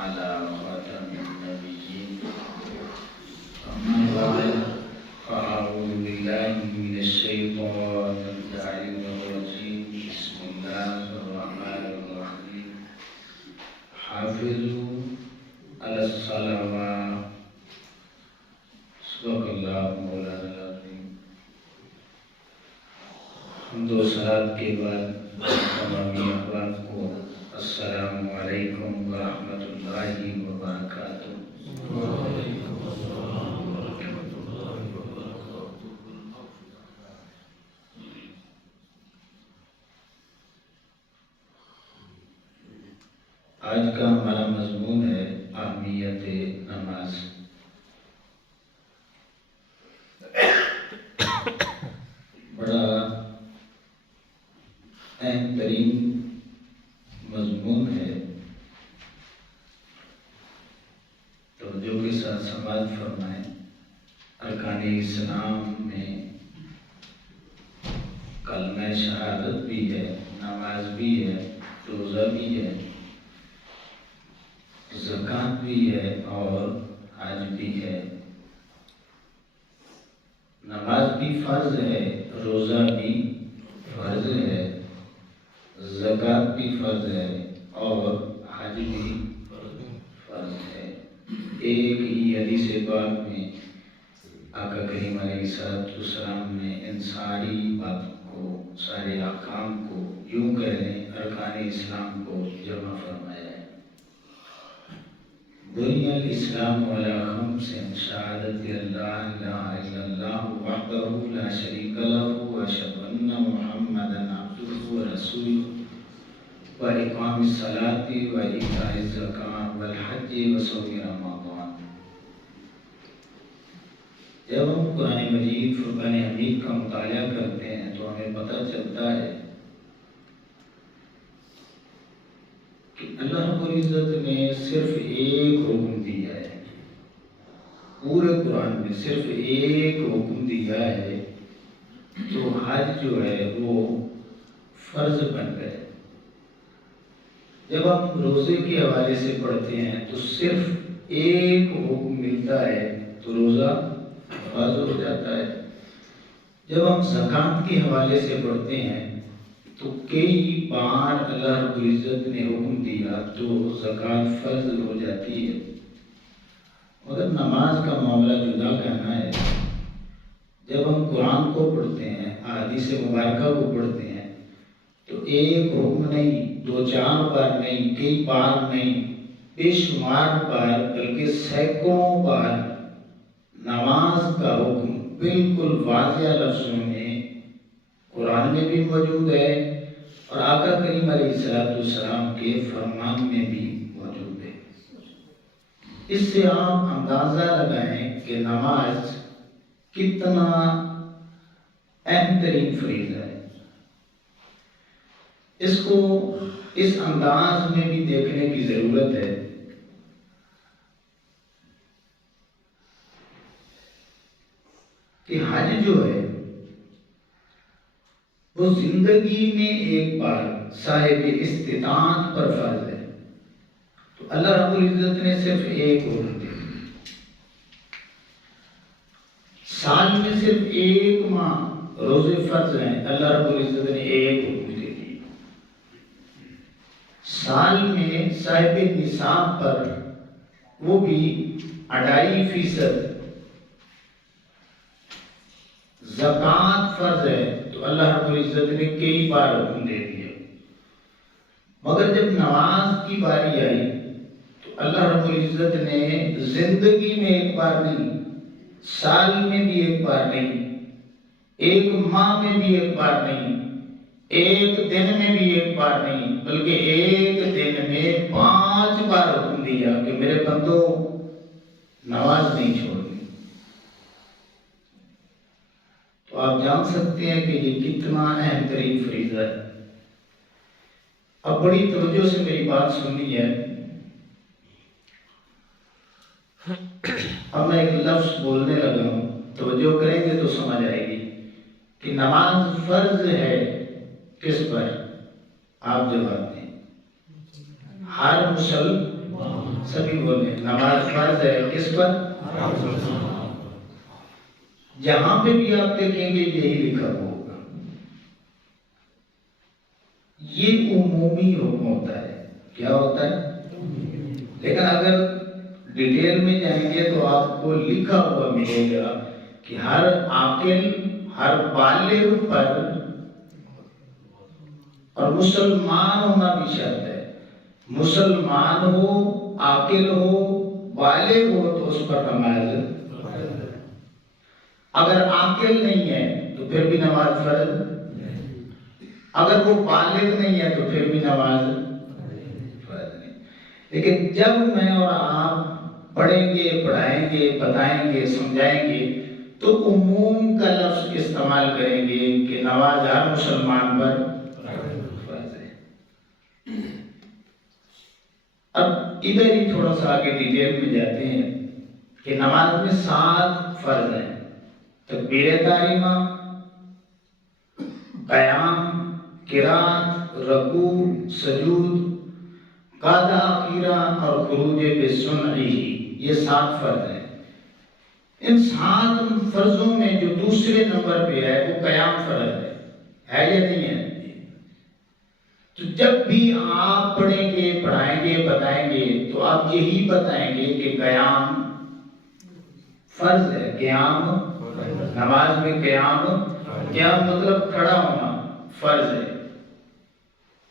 على خاتم النبيين أما بعد فأعوذ بالله من الشيطان اللعين الرجيم بسم الله الرحمن الرحيم حافظوا على الصلوات صدق اللہ مولانا العظیم۔ حمد و صلات کے بعد تمامی احباب کو السلام علیکم ورحمۃ اللہ وبرکاتہ۔ آج کا ہمارا مضمون ہے اہمیت نماز۔ بڑا اہم ترین مضمون ہے، توجہ کے ساتھ سماعت فرمائیں۔ ارکان اسلام میں کلمہ شہادت بھی ہے، نماز بھی ہے، روزہ بھی ہے، زکوٰۃ بھی ہے اور حج بھی ہے۔ نماز بھی فرض ہے، روزہ بھی فرض ہے، زکوٰۃ بھی فرض ہے اور حج بھی فرض ہے۔ ایک ہی حدیث پاک میں آقا کریم علیہ السلام نے ان ساری باتوں کو، سارے احکام کو، یوں کہہ لیں ارکان اسلام کو جمع فرمایا ہے۔ بنی الاسلام علی خمس شہادت اللہ الہ الا اللہ وحدہ لا شریک لہ واشہد ان محمدا عبدہ ورسولہ واقام الصلاۃ وایتاء الزکوٰۃ والحج وصوم رمضان۔ جب ہم قرآن مجید فرقان حمید کا مطالعہ کرتے ہیں تو ہمیں پتہ چلتا ہے کہ اللہ رب العزت نے صرف ایک حکم دیا ہے، پورے قرآن میں صرف ایک حکم دیا ہے، تو حج جو ہے وہ فرض بن گئے۔ جب ہم روزے کے حوالے سے پڑھتے ہیں تو صرف ایک حکم ملتا ہے تو روزہ فرض ہو جاتا ہے۔ جب ہم زکوٰۃ کے حوالے سے پڑھتے ہیں تو کئی بار اللہ رب العزت نے حکم دیا تو زکوٰۃ فرض ہو جاتی ہے۔ مگر نماز کا معاملہ جدا کہنا ہے۔ جب ہم قرآن کو پڑھتے ہیں، احادیث مبارکہ کو پڑھتے ہیں تو ایک حکم نہیں، دو چار بار نہیں، کئی بار نہیں، بے شمار بار بلکہ سینکڑوں بار نماز کا حکم بالکل واضح لفظوں میں قرآن میں بھی موجود ہے اور آقا کریم علیہ السلام کے فرمان میں بھی موجود ہے۔ اس سے آپ اندازہ لگائیں کہ نماز کتنا اہم ترین فریضہ ہے۔ اس کو اس انداز میں بھی دیکھنے کی ضرورت ہے کہ حج جو ہے وہ زندگی میں ایک بار صاحب استطاعت پر فرض ہے، تو اللہ رب العزت نے صرف ایک حکم دیا۔ سال میں صرف ایک ماہ روزے فرض ہیں، اللہ رب العزت نے ایک حکم دے دی۔ سال میں صاحب نصاب پر وہ بھی 2.5% زکوٰۃ فرض ہے تو اللہ رب العزت نے کئی بار حکم دے دیا۔ مگر جب نماز کی باری آئی تو اللہ رب العزت نے زندگی میں ایک بار نہیں، سال میں بھی ایک بار نہیں، ایک ماہ میں بھی ایک بار نہیں، ایک دن میں بھی ایک بار نہیں، بلکہ ایک دن میں 5 بار حکم دیا کہ میرے بندو نماز نہیں چھوڑنی۔ تو آپ جان سکتے ہیں کہ یہ کتنا اہم ترین فریضہ ہے۔ اب بڑی توجہ سے میری بات سننی ہے۔ اب میں ایک لفظ بولنے لگا ہوں، توجہ کریں گے تو سمجھ آئے گی کہ نماز فرض ہے کس پر؟ آپ جواب دیں۔ ہر مسلمان سبھی بولے نماز فرض ہے کس پر؟ جہاں پہ بھی آپ دیکھیں گے یہی لکھا ہوگا. یہ عمومی حکم ہوتا ہے. کیا ہوتا ہے؟ لیکن اگر ڈیٹیل میں جائیں گے تو آپ کو لکھا ہوا ملے گا کہ ہر عاقل ہر بالغ پر، اور مسلمان ہونا بھی شرط ہے. مسلمان ہو، عاقل ہو، بالغ ہو تو اس پر نماز. اگر عاقل نہیں ہے تو پھر بھی نماز فرض، اگر وہ بالغ نہیں ہے تو پھر بھی نماز فرض نہیں. لیکن جب میں اور آپ پڑھیں گے، پڑھائیں گے، بتائیں گے، سمجھائیں گے تو عموم کا لفظ استعمال کریں گے کہ نماز ہر مسلمان پر فرض ہے. اب ادھر ہی تھوڑا سا آگے ڈیٹیل میں جاتے ہیں کہ نماز میں 7 فرض ہیں. تکبیر تحریمہ، قیام، قرات، رکوع، سجود، قعدہ اخیرہ اور خروج بسنعہ، یہ 7 فرض ہیں. ان 7 فرضوں میں جو دوسرے نمبر پہ ہے وہ قیام فرض ہے یا نہیں ہے؟ تو جب بھی آپ پڑھیں گے، پڑھائیں گے، بتائیں گے تو آپ یہی بتائیں گے کہ قیام فرض ہے. قیام نماز میں قیام مطلب کھڑا ہونا فرض ہے.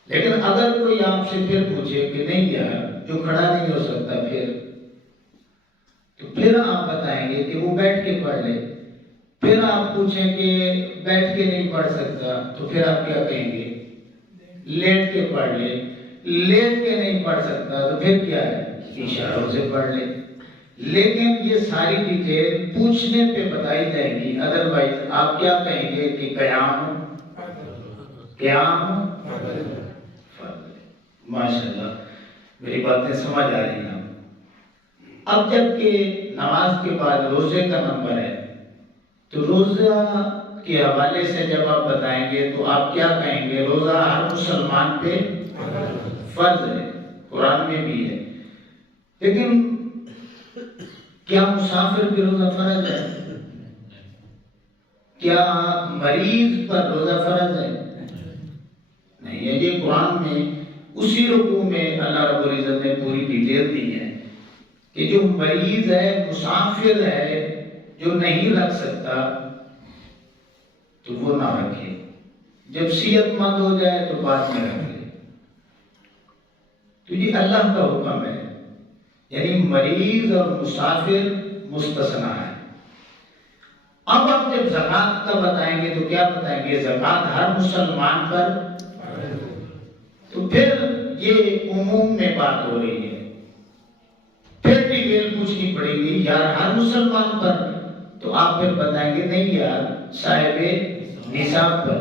لیکن اگر کوئی آپ سے پھر پوچھے کہ نہیں یار جو کھڑا نہیں ہو سکتا پھر آپ بتائیں گے کہ وہ بیٹھ کے پڑھ لے. پھر آپ پوچھیں کہ بیٹھ کے نہیں پڑھ سکتا تو پھر آپ کیا کہیں گے؟ لیٹ کے پڑھ لے. لیٹ کے نہیں پڑھ سکتا تو پھر کیا ہے؟ اشاروں سے پڑھ لے. لیکن یہ ساری ڈیٹیل پوچھنے پہ بتائی جائے گی، ادروائز آپ کیا کہیں گے کہ قیام ماشاءاللہ میری باتیں سمجھ آ رہی ہیں. اب جب کہ نماز کے بعد روزے کا نمبر ہے تو روزہ کے حوالے سے جب آپ بتائیں گے تو آپ کیا کہیں گے؟ روزہ ہر مسلمان پہ فرض ہے، قرآن میں بھی ہے. لیکن کیا مسافر پہ روزہ فرض ہے؟ کیا مریض پر روزہ فرض ہے؟ نہیں ہے. یہ قرآن میں اسی رکوع میں اللہ رب العزت نے پوری ڈیٹیل دی ہے کہ جو مریض ہے، مسافر ہے، جو نہیں رکھ سکتا تو وہ نہ رکھے. جب صحت مند ہو جائے تو بعد میں رکھ لے. تو یہ اللہ کا حکم ہے، یعنی مریض اور مسافر مستثنیٰ ہے. اب آپ جب زکوٰۃ کا بتائیں گے تو کیا بتائیں گے؟ زکوٰۃ ہر مسلمان پر. تو پھر یہ عموم میں بات ہو رہی ہے. پھر ڈیٹیل پوچھنی پڑے گی یار ہر مسلمان پر، تو آپ پھر بتائیں گے نہیں یار صاحب نصاب پر.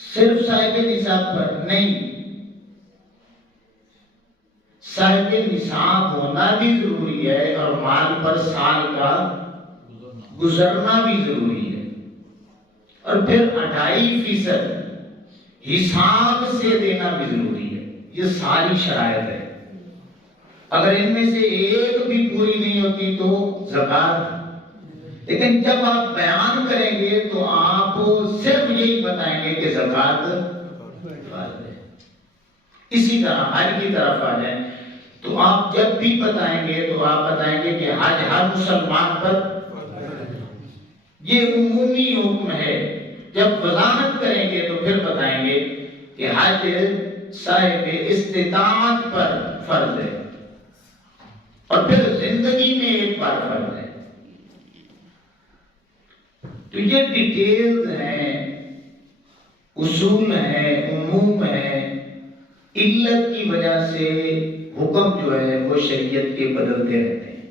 صرف صاحب نصاب پر نہیں، صاحب نصاب ہونا بھی ضروری ہے اور مال پر سال کا گزرنا بھی ضروری ہے. اور پھر 2.5% حساب سے دینا بھی ضروری ہے. یہ ساری شرائط ہے. اگر ان میں سے ایک بھی پوری نہیں ہوتی تو زکوٰۃ. لیکن جب آپ بیان کریں گے تو آپ صرف یہی بتائیں گے کہ زکوٰۃ فرض ہے. اسی طرح حج کی طرف آ جائیں تو آپ جب بھی بتائیں گے تو آپ بتائیں گے کہ حج ہر مسلمان پر. یہ عمومی حکم ہے. جب وضاحت کریں گے تو پھر بتائیں گے کہ حج صاحب استطاعت پر فرض ہے اور پھر زندگی میں ایک بار فرض ہے. تو یہ ڈیٹیلز ہیں، اصول ہیں، عموم ہے. علت کی وجہ سے حکم جو ہے وہ شریعت کے بدلتے رہتے ہیں.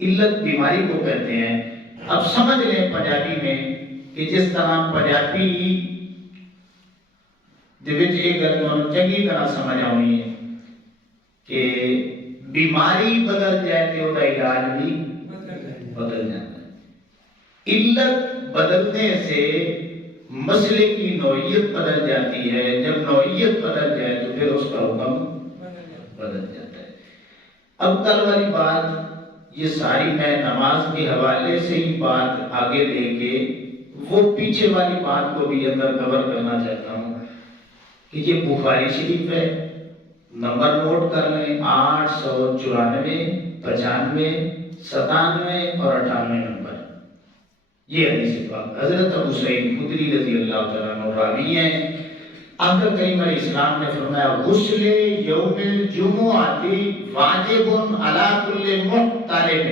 علت بیماری کو کہتے ہیں. اب سمجھ لیں پنجابی میں کہ جس طرح پنجابی دے وچ ایک گل تمہیں چنگی طرح سمجھ آنی ہے کہ بیماری بدل جائے تو وہ علاج بھی بدل جاتا ہے. علت بدلنے سے مسئلے کی نوعیت بدل جاتی ہے. جب نوعیت بدل جائے تو پھر اس کا حکم بدل جاتا ہے۔ اب کل والی بات یہ ساری میں نماز کے حوالے سے ہی بات آگے لے کے وہ پیچھے والی بات کو بھی اندر کور کرنا چاہتا ہوں کہ یہ بخاری شریف ہے، نمبر نوٹ کر لیں 894 95 97 اور 98 نمبر، یہ حدیث پاک حضرت ابو سعید خدری رضی اللہ تعالیٰ عنہ راوی ہیں۔ آقا کریم علیہ السلام نے فرمایا غسل یوم الجمعہ واجب علی کل محتلم،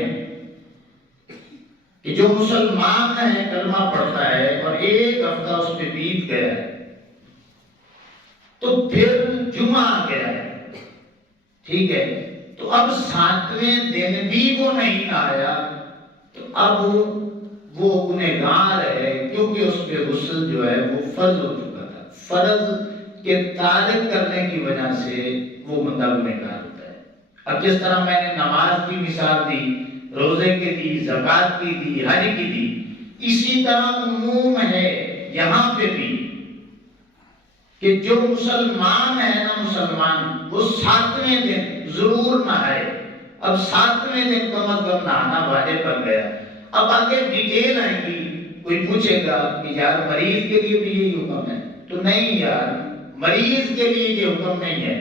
کہ جو مسلمان ہے کلمہ پڑھتا ہے اور ایک ہفتہ اس پہ بیت گیا ہے تو پھر جمعہ آ گیا ہے، ٹھیک ہے، تو اب 7ویں دن بھی وہ نہیں آیا تو اب وہ گنہگار ہے، کیونکہ اس پہ غسل جو ہے وہ فرض ہو چکا تھا، فرض کے تارک کرنے کی وجہ سے وہ بندہ گنہگار ہوتا ہے۔ اب جس طرح میں نے نماز کی مثال دی، روزے کی دی، زکوٰۃ کی دی، حج کی دی، اسی طرح عموم ہے یہاں پہ بھی کہ جو مسلمان ہے نا مسلمان، وہ 7ویں دن ضرور نہائے۔ اب 7ویں دن کم از کم نہانا واجب بن گیا۔ اب آگے ڈیٹیل آئیں گی، کوئی پوچھے گا کہ یار مریض کے لیے بھی یہی حکم ہے، تو نہیں یار، مریض کے لیے یہ حکم نہیں ہے۔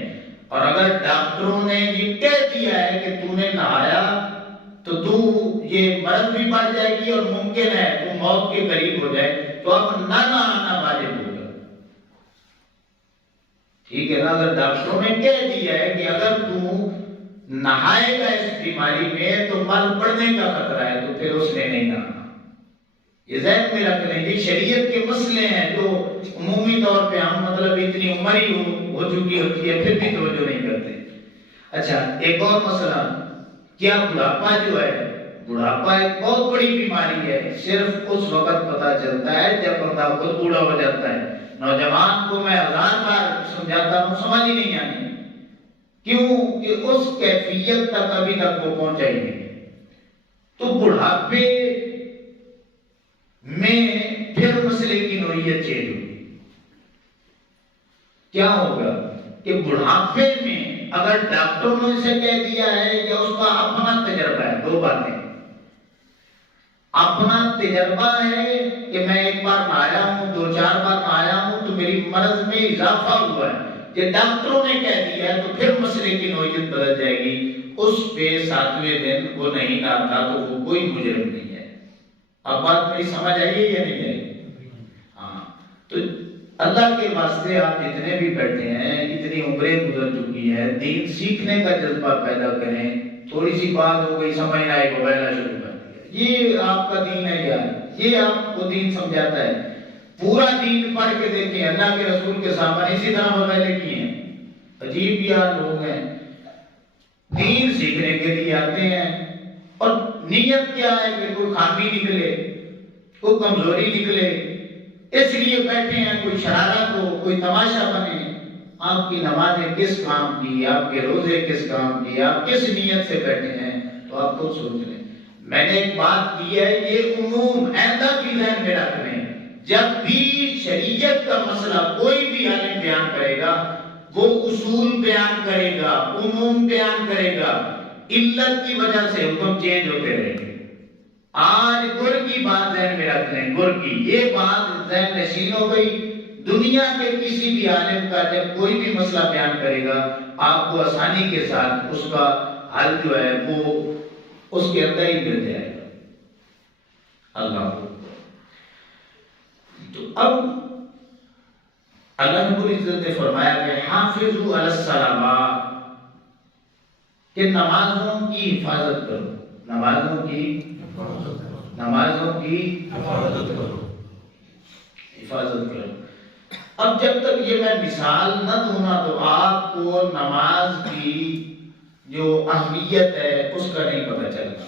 اور اگر ڈاکٹروں نے یہ کہہ دیا ہے کہ تو نے نہایا تو تو یہ مرض بھی بڑھ جائے گی اور ممکن ہے تو موت کے قریب ہو جائے، تو اب نہ نہانا واجب ہوگا، ٹھیک ہے نا۔ اگر ڈاکٹروں نے کہہ دیا ہے کہ اگر تو نہائے گا اس بیماری میں تو مرض بڑھنے کا خطرہ ہے، تو پھر اس نے نہیں نہانا۔ یہ ذہن میں رکھ لیں، یہ شریعت کے مسئلے ہیں جو عمومی طور پہ ہم مطلب اتنی عمر ہی ہو چکی ہوتی ہے پھر بھی توجہ نہیں کرتے۔ اچھا ایک اور مسئلہ، کیا بڑھاپا جو ہے، بڑھاپا ایک بہت بڑی بیماری ہے، صرف اس وقت پتہ چلتا ہے جب بندہ خود بوڑھا ہو جاتا ہے۔ نوجوان کو میں 1000 بار سمجھاتا ہوں، سمجھ ہی نہیں آتی، کیوں کہ اس کیفیت تک ابھی تک وہ پہنچا ہی نہیں۔ تو بڑھاپے میں پھر مسئلے کی نوعیت چینج ہوگی۔ کیا ہوگا کہ بڑھاپے میں اگر ڈاکٹروں نے اسے کہہ دیا ہے یا اس کا اپنا تجربہ ہے، دو باتیں، اپنا تجربہ ہے کہ میں ایک بار نہایا ہوں، 2-4 بار نہایا ہوں تو میری مرض میں اضافہ ہوا ہے، کہ ڈاکٹروں نے کہہ دیا ہے، تو پھر مسئلے کی نوعیت بدل جائے گی۔ اس پہ 7ویں دن وہ نہیں نہاتا تو وہ کوئی مجرم نہیں ہے۔ اب بات میری سمجھ آئیے یا نہیں آئی؟ ہاں، تو اللہ کے واسطے آپ جتنے بھی بیٹھے ہیں، اتنی عمریں گزر چکی ہیں، دین سیکھنے کا جذبہ پیدا کریں۔ تھوڑی سی بات ہو گئی سمجھ نہ آئی، بغیرہ شروع کر دیا، یہ آپ کا دین ہے یار، یہ آپ کو دین سمجھاتا ہے۔ پورا دین پڑھ کے دیکھیں، اللہ کے رسول کے صحابہ اسی طرح وغیرہ کی ہیں، عجیب یار لوگ ہیں، دین سیکھنے کے لیے آتے ہیں اور نیت کیا ہے کہ کوئی خامی نکلے، کوئی کمزوری نکلے، اس لیے بیٹھے ہیں، کوئی شرارت ہو، کوئی تماشا بنے۔ آپ کی نمازیں کس کام کی، آپ کے روزے کس کام کی، آپ کس نیت سے بیٹھے ہیں، تو آپ خود سوچ لیں۔ میں نے ایک بات کی ہے، یہ عموم آئندہ بھی ذہن میں رکھ لیں، جب بھی شریعت کا مسئلہ کوئی بھی عالم بیان کرے گا، وہ اصول بیان کرے گا، عموم بیان کرے گا، علت کی وجہ سے حکم چینج ہوتے رہیں گے۔ آج گر کی بات ذہن میں رکھ لیں، گر کی یہ بات ذہن نشین ہو گئی۔ دنیا کے کسی بھی عالم کا جب کوئی بھی مسئلہ بیان کرے گا، آپ کو آسانی کے ساتھ اس کا حل جو ہے وہ اس کے اندر ہی مل جائے گا۔ اللہ کو تو اب اللہ رب العزت نے فرمایا کہ حافظوا علی الصلوات، کہ نمازوں کی حفاظت کرو، نمازوں کی حفاظت کرو۔ اب جب تک یہ میں مثال نہ دوں نا تو آپ کو نماز کی جو اہمیت ہے اس کا نہیں پتہ چلتا۔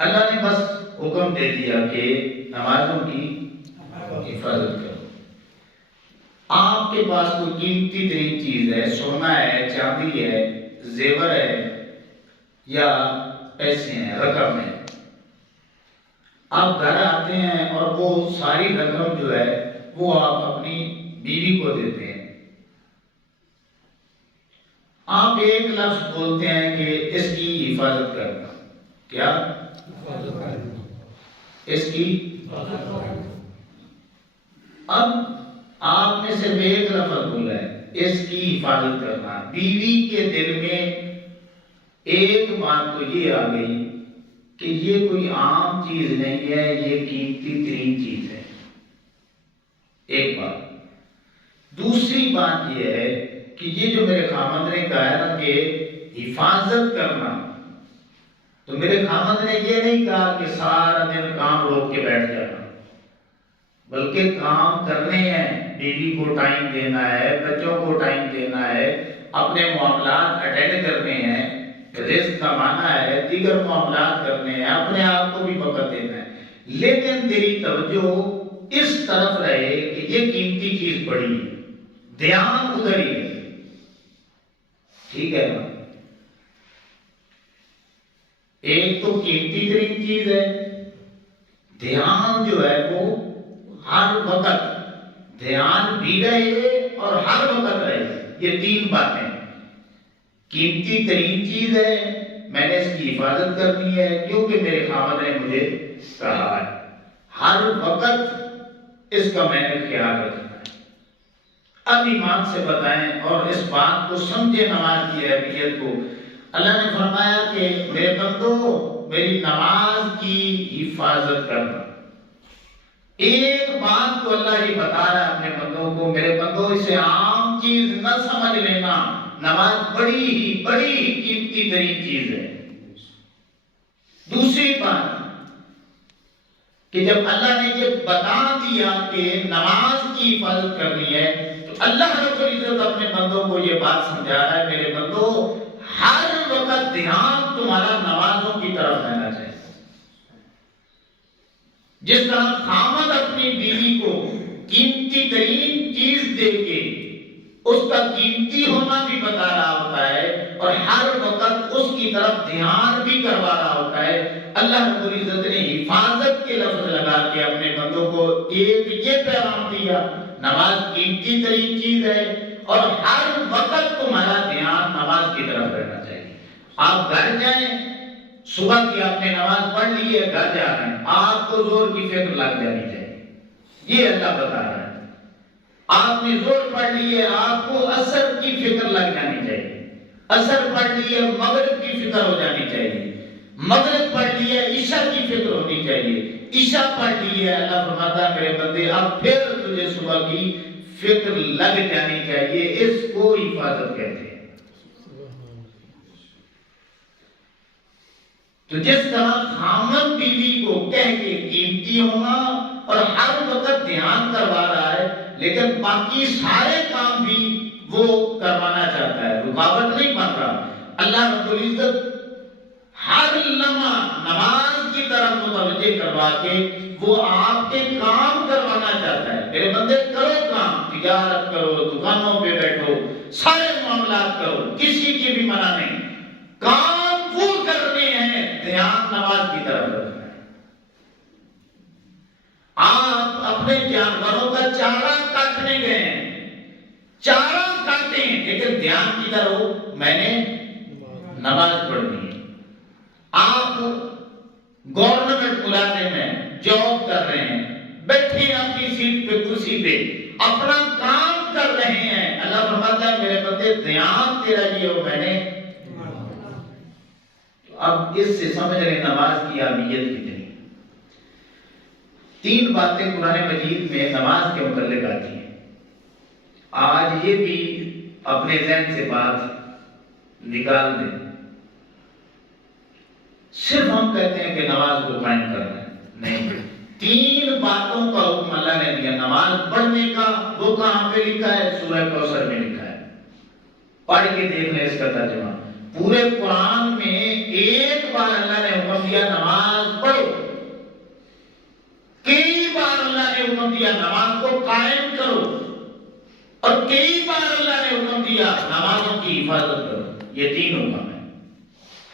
اللہ نے بس حکم دے دیا کہ نمازوں کی حفاظت کرو۔ آپ کے پاس کوئی قیمتی ترین چیز ہے، سونا ہے، چاندی ہے، زیور ہے یا پیسے ہیں، رقم ہے، آپ گھر آتے ہیں اور وہ ساری رقم جو ہے وہ آپ اپنی بیوی کو دیتے ہیں، آپ ایک لفظ بولتے ہیں کہ اس کی حفاظت کرنا، کیا؟ اس کی اب آپ نے صرف ایک لفظ بولا ہے، اس کی حفاظت کرنا۔ بیوی کے دل میں ایک بات تو یہ آ گئی کہ یہ کوئی عام چیز نہیں ہے، یہ قیمتی ترین چیز ہے، ایک بات۔ دوسری بات یہ ہے کہ یہ جو میرے خامد نے کہا ہے نا کہ حفاظت کرنا، تو میرے خامد نے یہ نہیں کہا کہ سارا دن کام روک کے بیٹھ جانا، بلکہ کام کرنے ہیں، بیوی کو ٹائم دینا ہے، بچوں کو ٹائم دینا ہے، اپنے معاملات اٹینڈ کرنے ہیں، رزق کمانا ہے، دیگر معاملات کرنے ہیں، اپنے آپ کو بھی وقت دینا ہے، لیکن تیری توجہ اس طرف رہے کہ یہ قیمتی چیز پڑی ہے، دھیان ادھر ہی ہے، ٹھیک ہے نا؟ ایک تو قیمتی ترین چیز ہے، دھیان جو ہے وہ ہر وقت دھیان بھی رہے اور ہر وقت رہے، یہ تین باتیں۔ قیمتی ترین چیز ہے، میں نے اس کی حفاظت کرنی ہے کیونکہ میرے خامد نے مجھے کہا ہے، ہر وقت اس کا میں نے خیال رکھنا ہے۔ اب ایمان سے بتائیں اور اس بات کو سمجھے نماز کی اہمیت کو۔ اللہ نے فرمایا کہ میرے بندو میری نماز کی حفاظت کرنا۔ ایک بات تو اللہ یہ بتا رہا ہے اپنے بندوں کو، میرے بندو اسے عام چیز نہ سمجھ لینا، نماز بڑی ہی قیمتی ترین چیز ہے۔ دوسری بات کہ جب اللہ نے یہ بتا دیا کہ نماز کی حفاظت کرنی ہے تو اللہ رب العزت اپنے بندوں کو یہ بات سمجھا رہا ہے، میرے بندو ہر وقت دھیان تمہارا نمازوں کی طرف رہنا چاہیے۔ جس طرح خامد اپنی بیوی کو قیمتی ترین چیز دے کے اس کا قیمتی ہونا بھی بتا رہا ہوتا ہے اور ہر وقت اس کی طرف دھیان بھی کروا رہا ہوتا ہے، اللہ رب العزت نے حفاظت کے لفظ لگا کے اپنے بندوں کو ایک یہ پیغام دیا، نماز قیمتی ترین چیز ہے اور ہر وقت تمہارا دھیان نماز کی طرف رہنا چاہیے۔ آپ گھر جائیں، صبح کی آپ نے نماز پڑھ لی ہے، گھر جا رہے ہیں، آپ کو زور کی فکر لگ جانی چاہیے، یہ اللہ بتا رہا ہے۔ آپ نے زور پڑھ لی ہے، آپ کو عصر کی فکر لگ جانی چاہیے، عصر پڑھ لی ہے، مغرب کی فکر ہو جانی چاہیے، مغرب پڑھ لی ہے، عشاء کی فکر ہونی چاہیے، عشاء پڑھ لی ہے، اللہ فرماتا ہے میرے بندے اب پھر تجھے صبح کی فکر لگ جانی چاہیے، اس کو حفاظت کہتے ہیں۔ تو جس طرح خامد بیوی کو کہہ کے قیمتی ہونا اور ہر وقت دھیان کروا رہا ہے، لیکن باقی سارے کام بھی وہ کروانا چاہتا ہے، رکاوٹ نہیں بن رہا۔ اللہ رب العزت ہر لمحہ نماز کی طرف متوجہ کروا کے وہ آپ کے کام کروانا چاہتا ہے، میرے بندے کرو کام، تجارت کرو، دکانوں پہ بیٹھو، سارے معاملات کرو، کسی کی بھی منع نہیں، کام وہ کرنے ہیں، دھیان نماز کی طرف رکھنا ہے۔ آپ اپنے جانوروں کا چارہ کاٹنے گئے ہیں، چارہ کاٹیں لیکن دھیان کی طرف میں نے نماز پڑھنی ہے۔ آپ گورنمنٹ ملازم ہیں، جاب کر رہے ہیں، بیٹھے ہیں اپنی سیٹ پہ، کرسی پہ، اپنا کام کر رہے ہیں، اللہ فرماتا ہے میرے بندے دھیان تیرا یہ ہو میں نے۔ اب اس سے سمجھ رہے نماز کی اہمیت کتنی۔ تین باتیں قرآن مجید میں نماز کے متعلق آتی ہیں، آج یہ بھی اپنے ذہن سے بات نکال دیں۔ صرف ہم کہتے ہیں کہ نماز کو قائم کرنا ہے، نہیں، تین باتوں کا حکم اللہ نے دیا نماز پڑھنے کا۔ وہ کہاں پہ لکھا ہے؟ سورہ کوثر میں لکھا ہے، پڑھ کے دیکھ لیں اس کا ترجمہ۔ پورے قرآن میں ایک بار اللہ نے حکم دیا نماز پڑھو، کئی بار اللہ نے حکم دیا نماز کو قائم کرو، اور کئی بار اللہ نے حکم دیا نمازوں کی حفاظت کرو۔ یہ تین حکم ہے۔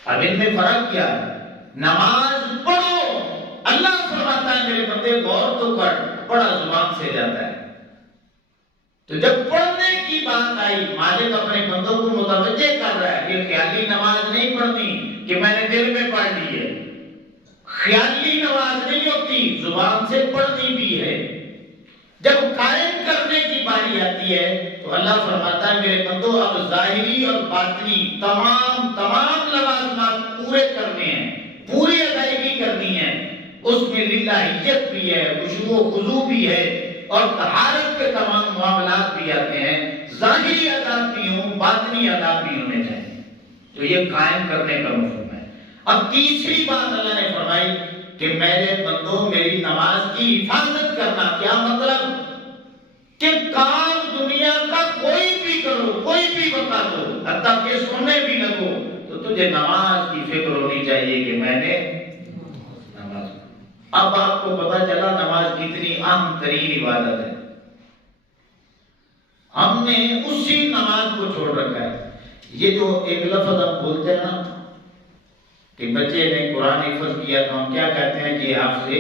اب ان میں فرق کیا ہے؟ نماز پڑھو، اللہ فرماتا ہے میرے بندے غور تو کر، بڑا زبان سے جاتا ہے، تو جب پڑھنے کی بات آئی، مالک اپنے بندوں کو متوجہ کر رہا ہے کہ خیالی نماز نہیں پڑھنی کہ میں نے دل میں پڑھ لی ہے، خیالی نماز نہیں ہوتی، زبان سے پڑھنی بھی ہے۔ جب قائم کرنے کی باری آتی ہے تو اللہ فرماتا ہے میرے بندو اب ظاہری اور باطنی تمام لوازمات پورے کرنے ہیں، پوری ادائیگی کرنی ہے، اس میں للہیت بھی ہے، خشوع و خضوع بھی ہے، اور طہارت کے تمام معاملات بھی آتے ہیں، ظاہری آداب بھی ہوں، باطنی آداب بھی ہونے چاہیے۔ تو یہ قائم کرنے کا مفہوم ہے۔ اب تیسری بات اللہ نے فرمائی کہ میرے بندو میری نماز کی حفاظت کرنا۔ کیا مطلب؟ کہ کام دنیا کا کوئی بھی کرو، کوئی بھی بتا دو، حتیٰ کہ سونے بھی لگو، تو تجھے نماز کی فکر ہونی چاہیے کہ میں نے نماز۔ اب آپ کو پتا چلا نماز کتنی اہم ترین عبادت ہے۔ ہم نے اسی نماز کو چھوڑ رکھا ہے۔ یہ جو ایک لفظ ہم بولتے ہیں نا کہ بچے نے قرآن حفظ کیا تو ہم کیا کہتے ہیں کہ حافظ،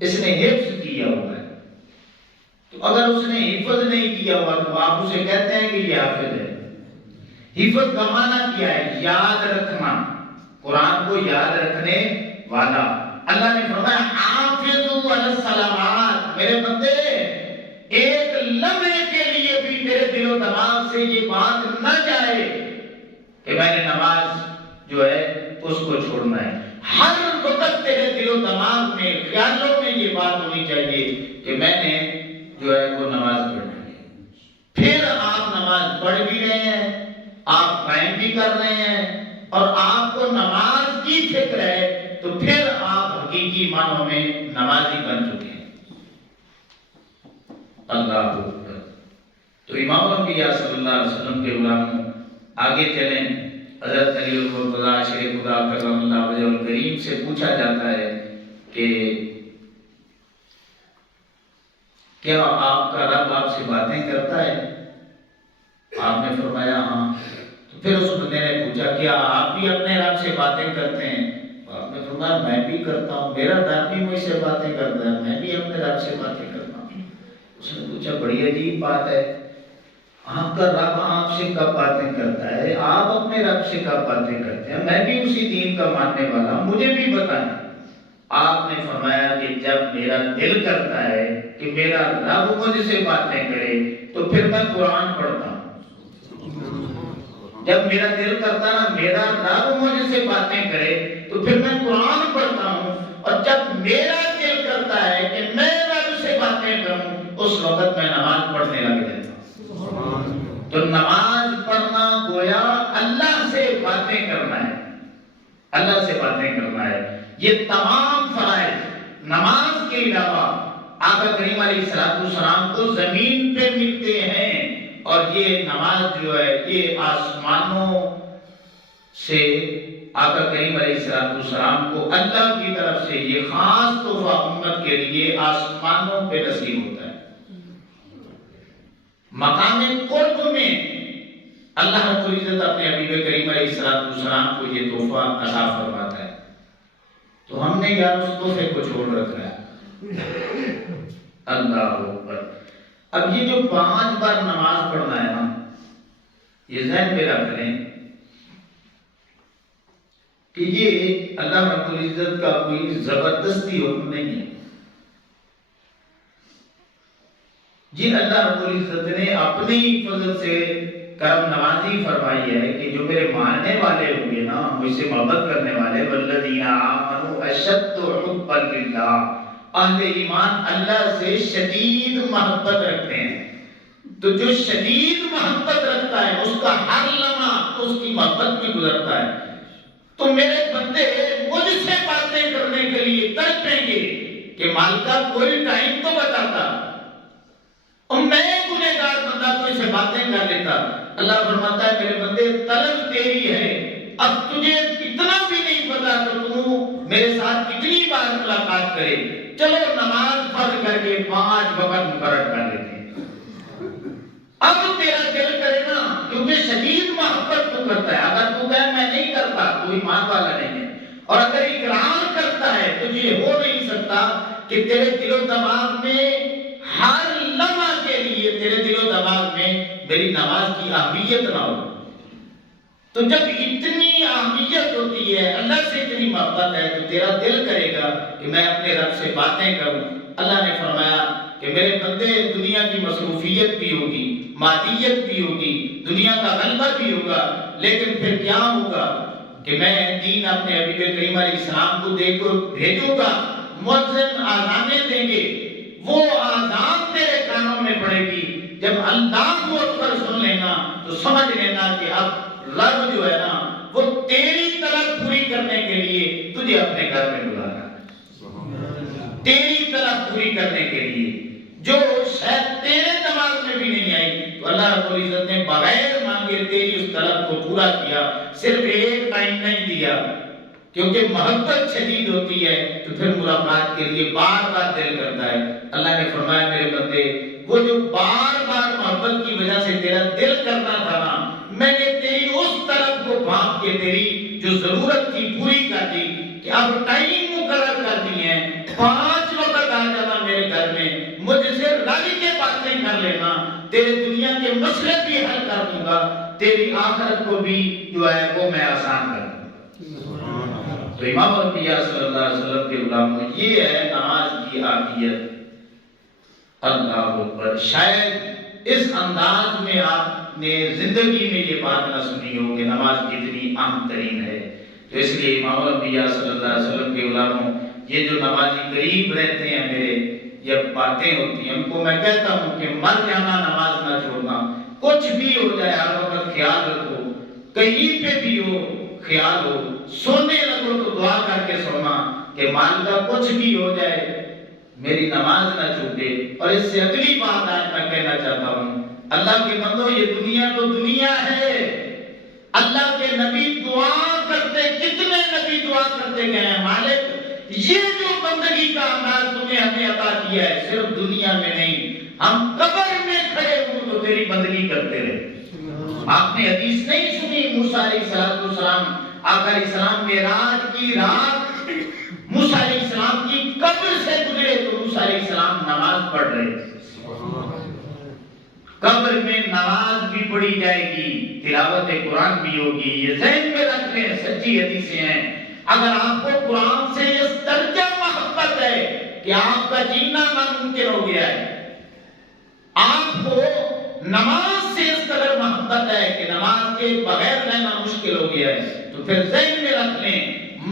اس نے حفظ کیا ہوا ہے۔ تو اگر اس نے حفظ نہیں کیا ہوا تو آپ اسے کہتے ہیں کہ یہ حافظ ہے۔ حفظ کا معنی کیا ہے؟ یاد رکھنا، قرآن کو یاد رکھنے والا۔ اللہ نے فرمایا حافظوا علی الصلوات، میرے بندے ایک لمحے کے لیے بھی تیرے دل و دماغ سے یہ بات نہ جائے کہ میں نے نماز جو ہے اس کو چھوڑنا ہے۔ ہر وقت تیرے دل و دماغ میں، خیالوں میں یہ بات ہونی چاہیے کہ میں نے جو ہے وہ نماز پڑھنی ہے۔ پھر آپ نماز پڑھ بھی رہے ہیں، آپ قائم بھی کر رہے ہیں، اور آپ کو نماز کی فکر ہے، تو پھر آپ حقیقی معنوں میں نمازی بن چکے ہیں۔ اللہ اکبر۔ تو امام الانبیاء صلی اللہ علیہ وسلم کے غلاموں آگے چلیں۔ حضرت علی المرتضیٰ شیخ خدا کرم اللہ وجہ الکریم سے پوچھا جاتا ہے کہ کیا آپ کا رب آپ سے باتیں کرتا ہے؟ آپ نے فرمایا ہاں۔ تو پھر اس بندے نے پوچھا کیا آپ بھی اپنے رب سے باتیں کرتے ہیں؟ آپ نے فرمایا میں بھی کرتا ہوں، میرا رب بھی مجھ سے باتیں کرتا ہے، میں بھی اپنے رب سے باتیں کرتا ہوں۔ اس نے پوچھا بڑی عجیب بات ہے، آپ کا رب آپ سے کب باتیں کرتا ہے، آپ اپنے رب سے کب باتیں کرتے ہیں؟ میں بھی اسی دین کا ماننے والا ہوں، مجھے بھی بتائیں۔ آپ نے فرمایا کہ جب میرا دل کرتا ہے کہ میرا رب مجھ سے باتیں کرے تو پھر میں قرآن پڑھتا ہوں۔ جب میرا دل کرتا نا میرا رب مجھ سے باتیں کرے تو پھر میں قرآن پڑھتا ہوں، اور جب میرا دل کرتا ہے کہ میں رب سے باتیں کروں اس وقت میں نماز پڑھنے لگ جاتا ہوں۔ تو نماز پڑھنا گویا اللہ سے باتیں کرنا ہے، اللہ سے باتیں کرنا ہے۔ یہ تمام فرائض نماز کے علاوہ آقا کریم علیہ السلام کو زمین پہ ملتے ہیں، اور یہ نماز جو ہے یہ آسمانوں سے آقا کریم علیہ السلام کو اللہ کی طرف سے یہ خاص تحفہ امت کے لیے آسمانوں پہ نصیب ہوتا ہے۔ مقام قرب میں اللہ رب العزت اپنے حبیب کریم علیہ السلام کو یہ تحفہ عطا فرماتا ہے۔ تو ہم نے یار اس تحفے کو چھوڑ رکھا ہے۔ اللہ اکبر۔ اب یہ جو 5 بار نماز پڑھنا ہے نا، یہ ذہن میں رکھ لیں کہ یہ اللہ رب العزت کا کوئی زبردستی حکم نہیں ہے۔ یہ اللہ رب العزت نے اپنی فضل سے کرم نوازی فرمائی ہے کہ جو میرے ماننے والے ہوں گے نا، مجھ سے محبت کرنے والے، والذین آمنوا اشد حبا للہ، اہل ایمان اللہ سے شدید محبت رکھتے ہیں۔ تو جو شدید محبت رکھتا ہے اس کا ہر لمحہ اس کی محبت میں گزرتا ہے۔ تو میرے بندے مجھ سے باتیں کرنے کے لیے تڑپیں گے کہ مالکہ کوئی ٹائم تو بتاتا، اور میں گنہگار بندہ تو اسے باتیں کر لیتا۔ اللہ فرماتا ہے میرے بندے طلب تیری ہے، اب تجھے اتنا بھی نہیں پتا تو تم میرے ساتھ کتنی بار ملاقات کرے، چلو نماز فرض کر کے 5 وقت مقرر کر لیتے ہیں۔ اب تیرا دل کرے نا، کیونکہ شدید محبت تو کرتا ہے۔ اگر تو کہے میں نہیں کرتا تو ایمان والا نہیں ہے، اور اگر اقرار کرتا ہے تو یہ ہو نہیں سکتا کہ تیرے دل و دماغ میں ہر لمحہ کے لیے میری نماز کی اہمیت نہ ہو۔ تو جب اتنی اہمیت ہوتی ہے، اللہ سے اتنی محبت ہے، تو تیرا دل کرے گا کہ میں اپنے رب سے باتیں کروں۔ اللہ نے فرمایا کہ میرے بندے دنیا کی مصروفیت بھی ہوگی، مادیت بھی ہوگی، دنیا کا غلبہ بھی ہوگا، لیکن پھر کیا ہوگا کہ میں دین اپنے حبیب کریم علیہ السلام کو دے کر بھیجوں گا، مؤذن آذانیں دیں گے، وہ آذان تیرے کانوں میں پڑے گی، جب اللہ کو اکبر سن لینا تو سمجھ لینا کہ اب رب جو ہے نا وہ تیری طلب پوری کرنے کے لیے تجھے اپنے گھر میں بلا رہا ہے، تیری طلب پوری کرنے کے لیے جو شاید تیرے دماغ میں بھی نہیں آئی، تو اللہ رب العزت نے بغیر مانگے تیری اس طلب کو پورا کیا، صرف ایک ٹائم نہیں دیا، کیونکہ محبت شدید ہوتی ہے تو پھر ملاقات کے لیے بار بار دل کرتا ہے۔ اللہ نے فرمایا میرے بندے وہ جو بار بار محبت کی وجہ سے تیرا دل کرنا تھا نا، میں نے تیری اس طلب کو بھانپ کے تیری جو ضرورت تھی پوری کر دی کہ اب ٹائم مقرر کر دی ہیں، 5 وقت آ جانا میرے گھر میں، مجھ سے رل کے باتیں کر لینا، تیرے دنیا کے مسئلے بھی حل کر دوں گا، تیری آخرت کو بھی جو ہے وہ میں آسان کر دوں گا۔ تو امام الانبیاء صلی اللہ علیہ وسلم کے غلاموں، یہ ہے نماز کی اہمیت۔ اللہ اکبر، شاید اس انداز میں آپ نے زندگی میں یہ بات نہ سنی ہو کہ نماز کتنی اہم ترین ہے۔ تو اس لیے امام الانبیاء صلی اللہ علیہ وسلم کے غلاموں، یہ جو نمازی قریب رہتے ہیں میرے، یہ باتیں ہوتی ہیں، ان کو میں کہتا ہوں کہ مر جانا نماز نہ چھوڑنا، کچھ بھی ہو جائے ہر وقت خیال رکھو، کہیں پہ بھی ہو خیال ہو، سونے لگو تو دعا کر کے سونا کہ مالکہ کچھ بھی ہو جائے میری نماز نہ چھوٹے۔ اور اس سے اگلی بات آج میں کہنا چاہتا ہوں، اللہ کے بندو یہ دنیا تو دنیا ہے، اللہ کے نبی دعا کرتے، کتنے نبی دعا کرتے گئے ہیں، مالک یہ جو بندگی کا انداز تم نے ہمیں عطا کیا ہے، صرف دنیا میں نہیں، ہم قبر میں کھڑے ہوں تو تیری بندگی کرتے رہے۔ آپ نے حدیث نہیں سنی، موسیٰ علیہ السلام، آقا علیہ السلام معراج کی رات موسیٰ علیہ السلام کی قبر سے گزرے تو موسیٰ علیہ السلام نماز پڑھ رہے تھے۔ قبر میں نماز بھی پڑھی جائے گی، تلاوت قرآن بھی ہوگی، یہ ذہن میں رکھ لیں، سچی حدیثیں ہیں۔ اگر آپ کو قرآن سے اس درجہ محبت ہے کہ آپ کا جینا ناممکن ہو گیا ہے، آپ کو نماز سے اس قدر محبت ہے کہ نماز کے بغیر رہنا مشکل ہو گیا ہے، تو پھر ذہن میں رکھ لیں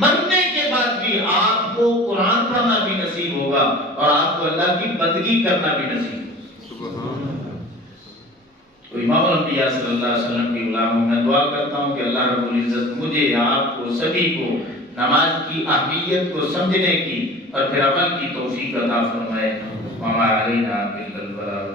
مرنے کے بعد بھی آپ کو قرآن پڑھنا بھی نصیب ہوگا اور آپ کو اللہ کی بندگی کرنا بھی نصیب ہوگا۔ تو امام الانبیاء صلی اللہ علیہ وسلم کی غلاموں، میں دعا کرتا ہوں کہ اللہ رب العزت مجھے، آپ کو، سبھی کو نماز کی اہمیت کو سمجھنے کی اور پھر عمل کی توفیق عطا فرمائے۔ وما علینا الا البلاغ۔